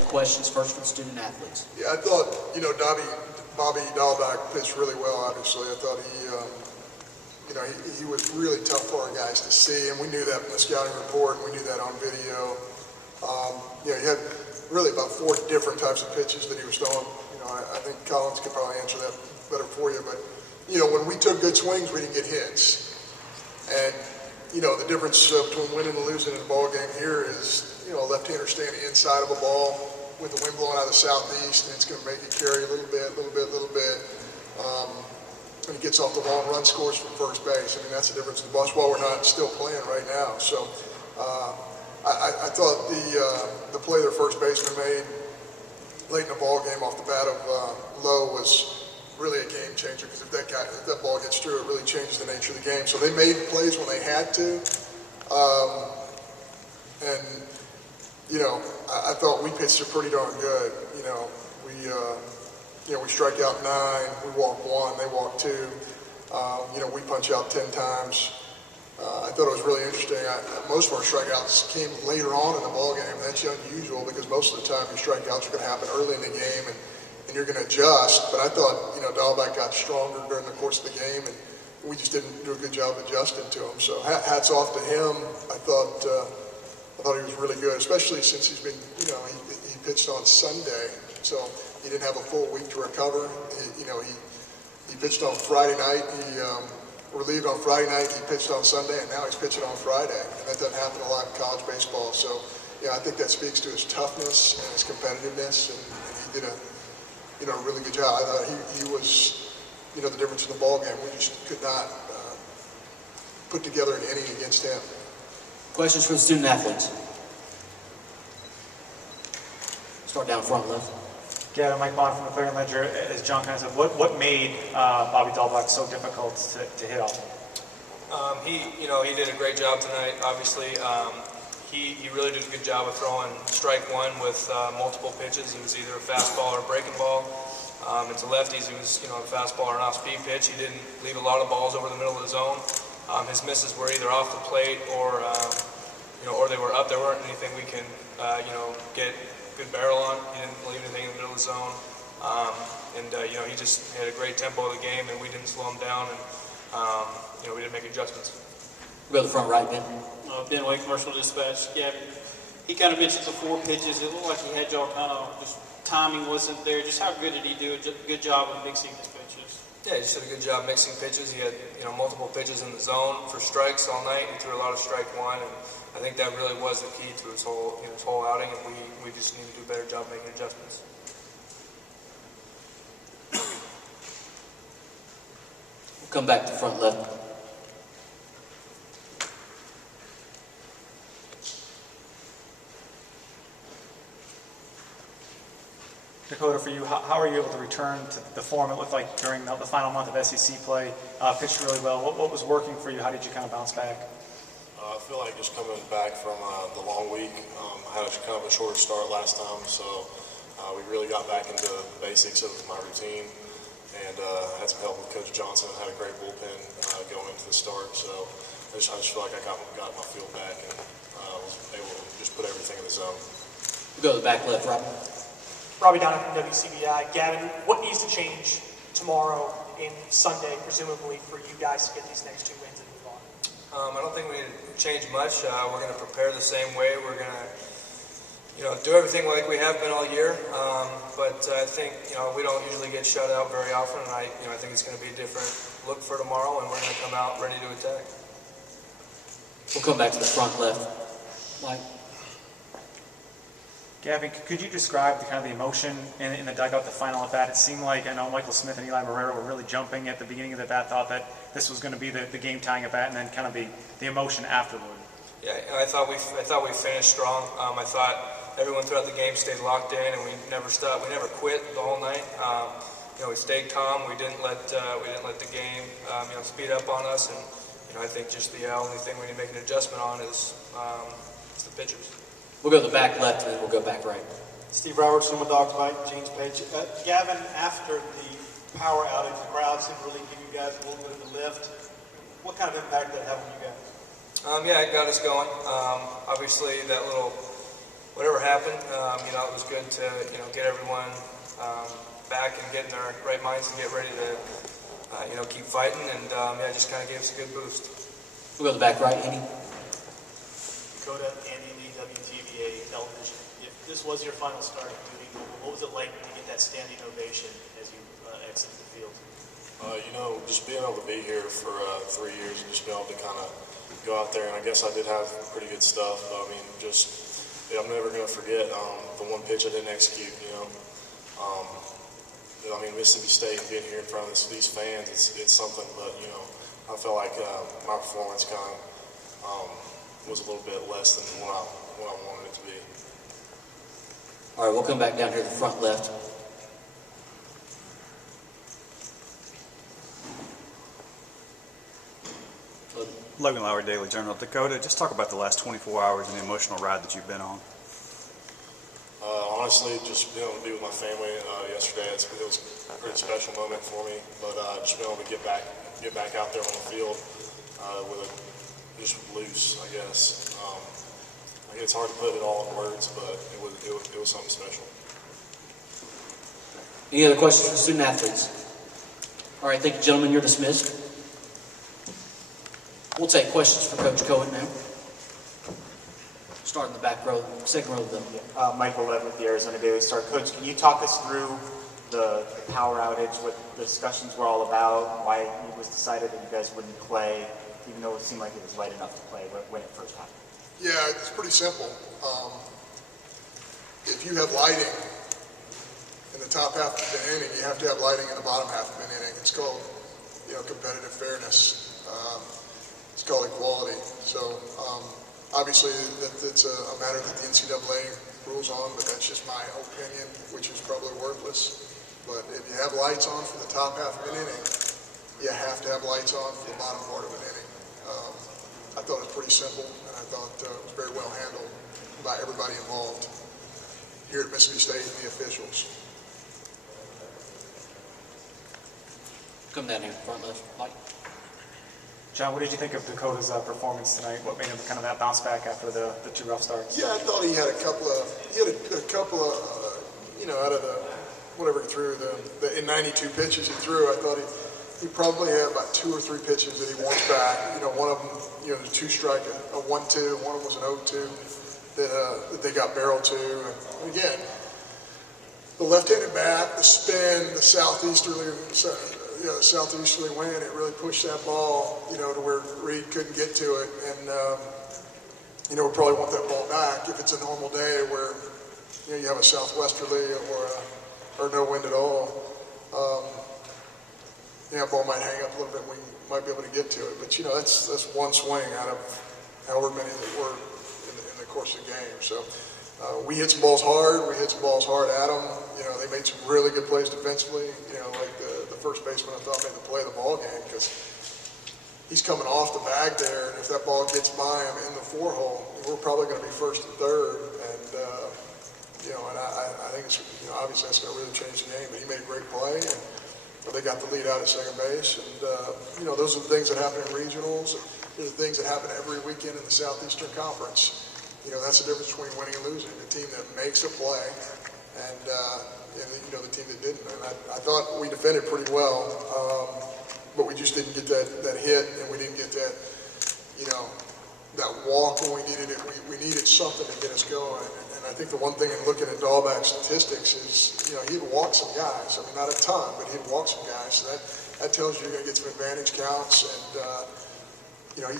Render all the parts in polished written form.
Questions first from student athletes. Yeah, I thought, Bobby Dahlback pitched really well, obviously. I thought he was really tough for our guys to see, and we knew that from the scouting report, and we knew that on video. He had really about 4 different types of pitches that he was throwing. I think Collins could probably answer that better for you, but, when we took good swings, we didn't get hits. And, the difference between winning and losing in a ball game here is, a left-hander standing inside of a ball with the wind blowing out of the southeast, and it's going to make it carry a little bit. When he gets off the wall and run scores from first base. I mean, that's the difference in the ball. That's why we're not still playing right now. So I thought the play their first baseman made late in the ball game off the bat of Lowe was really a game changer, because if that ball gets through, it really changes the nature of the game. So they made plays when they had to. I thought we pitched it pretty darn good. We strike out 9, we walk 1, they walk 2. We punch out 10 times. I thought it was really interesting. Most of our strikeouts came later on in the ball game. That's unusual, because most of the time your strikeouts are going to happen early in the game, and you're going to adjust. But I thought, Dahlback got stronger during the course of the game, and we just didn't do a good job adjusting to him. So hats off to him. I thought he was really good, especially since he's been, he pitched on Sunday, so he didn't have a full week to recover. He pitched on Friday night. He relieved on Friday night. He pitched on Sunday, and now he's pitching on Friday. And that doesn't happen a lot in college baseball. So, I think that speaks to his toughness and his competitiveness, and he did a really good job. I thought he was, the difference in the ball game. We just could not put together an inning against him. Questions from student athletes. Start down front left. Gavin, Mike Bond from the Clear and Ledger. As John kind of said, what made Bobby Dahlback so difficult to hit off? He did a great job tonight. Obviously, he really did a good job of throwing strike 1 with multiple pitches. He was either a fastball or a breaking ball. And to lefties, he was a fastball or an off-speed pitch. He didn't leave a lot of balls over the middle of the zone. His misses were either off the plate or they were up. There weren't anything we can get good barrel on. He didn't leave anything in the middle of the zone. He just had a great tempo of the game, and we didn't slow him down, and we didn't make adjustments. We'll go to the front right, Ben. Ben Wake, Commercial Dispatch. Gavin, he kind of mentioned the 4 pitches. It looked like he had y'all kind of, just timing wasn't there. Just how good did he do a good job of mixing his pitches? Yeah, he just did a good job mixing pitches. He had multiple pitches in the zone for strikes all night. He threw a lot of strike 1, and I think that really was the key to his whole outing, and we just need to do a better job making adjustments. We'll come back to front left. Dakota, for you, how are you able to return to the form it looked like during the final month of SEC play? Pitched really well. What was working for you? How did you kind of bounce back? I feel like just coming back from the long week, I had kind of a shorter start last time, so we really got back into the basics of my routine, and had some help with Coach Johnson. Had a great bullpen going into the start, so I just feel like I got my feel back and was able to just put everything in the zone. We'll go to the back left, Rob. Robbie Downey from WCBI. Gavin, what needs to change tomorrow and Sunday, presumably, for you guys to get these next 2 wins and move on? I don't think we need to change much. We're going to prepare the same way. We're going to, do everything like we have been all year. But I think, we don't usually get shut out very often, and I think it's going to be a different look for tomorrow, and we're going to come out ready to attack. We'll come back to the front left. Mike. Gavin, could you describe the emotion in the dugout, the final at bat? It seemed like, I know Michael Smith and Eli Barrera were really jumping at the beginning of the bat, thought that this was going to be the game-tying at bat, and then kind of the emotion afterward. Yeah, I thought we finished strong. I thought everyone throughout the game stayed locked in, and we never stopped. We never quit the whole night. We stayed calm. We didn't let the game speed up on us, and I think just the only thing we need to make an adjustment on is the pitchers. We'll go to the back left, and then we'll go back right. Steve Robertson with Dogs Bite, James Page. Gavin, after the power outage, the crowd seemed to really give you guys a little bit of a lift. What kind of impact did that have on you guys? Yeah, it got us going. Obviously, that little whatever happened, you know, it was good to, you know, get everyone back and get in their right minds and get ready to, you know, keep fighting. And yeah, it just kind of gave us a good boost. We'll go to the back right, Andy. Dakota, Andy Lee, WTVA Television. If this was your final start at Duty, what was it like to get that standing ovation as you exited the field? You know, just being able to be here for 3 years and just being able to kind of go out there, and I guess I did have pretty good stuff, but I mean, I'm never going to forget the one pitch I didn't execute, you know. I mean, Mississippi State and being here in front of these fans, it's something, but, you know, I felt like my performance kind of was a little bit less than what I wanted it to be. All right, we'll come back down here to the front left. Logan Lowry, Daily Journal. Dakota, just talk about the last 24 hours and the emotional ride that you've been on. Honestly, just being able to be with my family yesterday, it was a pretty special moment for me. But just being able to get back out there on the field just loose, I guess. I guess it's hard to put it all in words, but it was something special. Any other questions for the student athletes? All right, thank you, gentlemen. You're dismissed. We'll take questions for Coach Cohen now. Start in the back row, second row of the Michael Lev with the Arizona Daily Star. Coach, can you talk us through the power outage, what the discussions were all about, why it was decided that you guys wouldn't play, even though it seemed like it was light enough to play when it first happened? Yeah, it's pretty simple. If you have lighting in the top half of an inning, you have to have lighting in the bottom half of an inning. It's called, you know, competitive fairness. It's called equality. So obviously that's a matter that the NCAA rules on, but that's just my opinion, which is probably worthless. But if you have lights on for the top half of an inning, you have to have lights on for the bottom part of an inning. I thought it was pretty simple, and I thought it was very well handled by everybody involved here at Mississippi State and the officials. come down here, front left, Mike. John, what did you think of Dakota's performance tonight? What made him kind of that bounce back after the two rough starts? Yeah, I thought he had a couple of, you know, out of the, whatever he threw, in 92 pitches he threw, I thought he probably had about 2 or 3 pitches that he wants back. You know, one of them, you know, the 2-strike, a 1-2, one of them was an 0-2 that they got barreled to. And again, the left-handed bat, the spin, the southeasterly wind, it really pushed that ball, you know, to where Reed couldn't get to it. And, you know, we probably want that ball back if it's a normal day where, you know, you have a southwesterly or no wind at all. Yeah, ball might hang up a little bit. We might be able to get to it. But, you know, that's one swing out of however many that were in the course of the game. So we hit some balls hard. We hit some balls hard at them. You know, they made some really good plays defensively. You know, like the first baseman, I thought, made the play of the ball game because he's coming off the bag there. And if that ball gets by him in the 4-hole, we're probably going to be first and third. And, you know, and I think it's, you know, obviously that's going to really change the game. But he made a great play. And, they got the lead out at second base, and you know, those are the things that happen in regionals. Those are the things that happen every weekend in the Southeastern Conference. You know, that's the difference between winning and losing. The team that makes a play, and you know, the team that didn't. And I thought we defended pretty well, but we just didn't get that hit, and we didn't get that, you know, that walk when we needed it. We needed something to get us going. And I think the one thing in looking at Dahlback's statistics is, you know, he'd walk some guys. I mean, not a ton, but he'd walk some guys. So that tells you you're going to get some advantage counts. And, you know,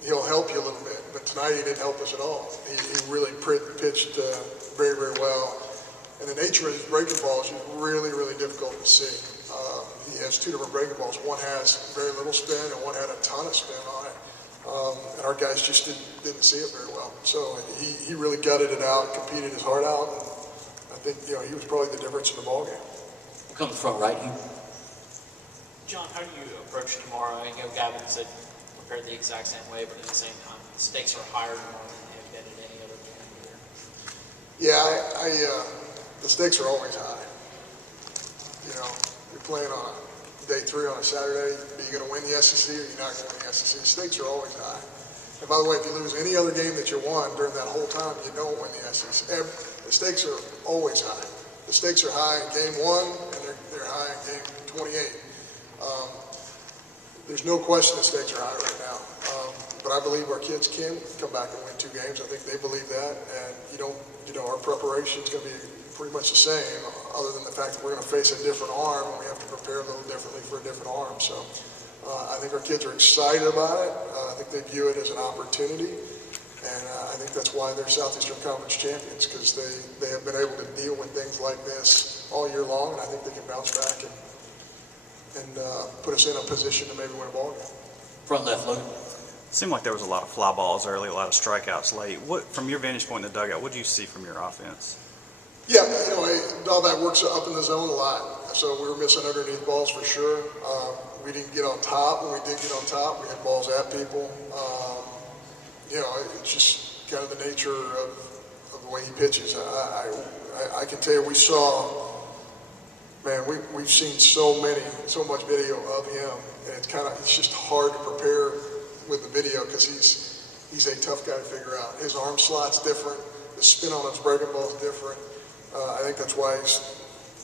he'll help you a little bit. But tonight he didn't help us at all. He really pitched very, very well. And the nature of his breaking balls is really, really difficult to see. He has 2 different breaking balls. One has very little spin and one had a ton of spin on it. And our guys just didn't see it very well. So he really gutted it out, competed his heart out, and I think, you know, he was probably the difference in the ballgame. We'll come to the front right here. John, how do you approach tomorrow? I know Gavin said prepared the exact same way, but at the same time, the stakes are higher tomorrow than they've been in any other game here. Yeah, the stakes are always high. You know, you're playing on day 3 on a Saturday. Are you going to win the SEC or you're not going to win the SEC? The stakes are always high. And by the way, if you lose any other game that you won during that whole time, you don't win the SEC. The stakes are always high. The stakes are high in game 1, and they're high in game 28. There's no question the stakes are high right now. But I believe our kids can come back and win 2 games. I think they believe that, and our preparation is going to be pretty much the same, other than the fact that we're going to face a different arm, and we have to prepare a little differently for a different arm. So I think our kids are excited about it. I think they view it as an opportunity, and I think that's why they're Southeastern Conference champions, because they have been able to deal with things like this all year long, and I think they can bounce back and put us in a position to maybe win a ball game. Front left, Logan. Seemed like there was a lot of fly balls early, a lot of strikeouts late. From your vantage point in the dugout, what do you see from your offense? Yeah, Dahlback works up in the zone a lot, so we were missing underneath balls for sure. We didn't get on top. When we did get on top, we had balls at people. It's just kind of the nature of the way he pitches. I can tell you, we've seen so much video of him, and it's just hard to prepare with the video because he's a tough guy to figure out. His arm slot's different. The spin on his breaking ball is different. I think that's why he's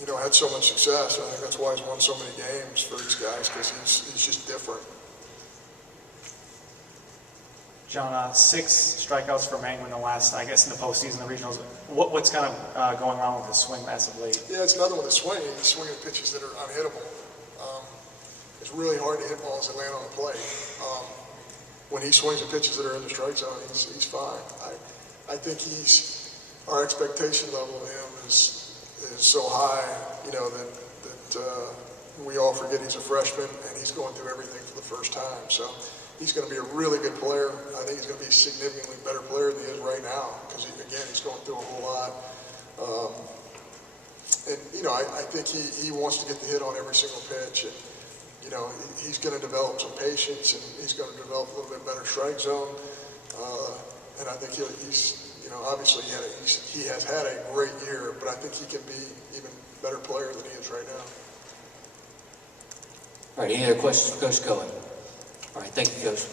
had so much success. I think that's why he's won so many games for these guys, because he's just different. John, 6 strikeouts for Mango in the last, I guess, in the postseason, the regionals. What's kind of going on with his swing as of late? Yeah, it's nothing with the swing. He's swinging pitches that are unhittable. It's really hard to hit balls that land on the plate. When he swings at pitches that are in the strike zone, he's fine. I think our expectation level of him is so high, that we all forget he's a freshman and he's going through everything for the first time. So he's going to be a really good player. I think he's going to be a significantly better player than he is right now because, he's going through a whole lot. I think he wants to get the hit on every single pitch. And, he's going to develop some patience, and he's going to develop a little bit better strike zone. And I think obviously he has had a great year, but I think he can be even better player than he is right now. All right, any other questions for Coach Cohen? All right, thank you, Coach.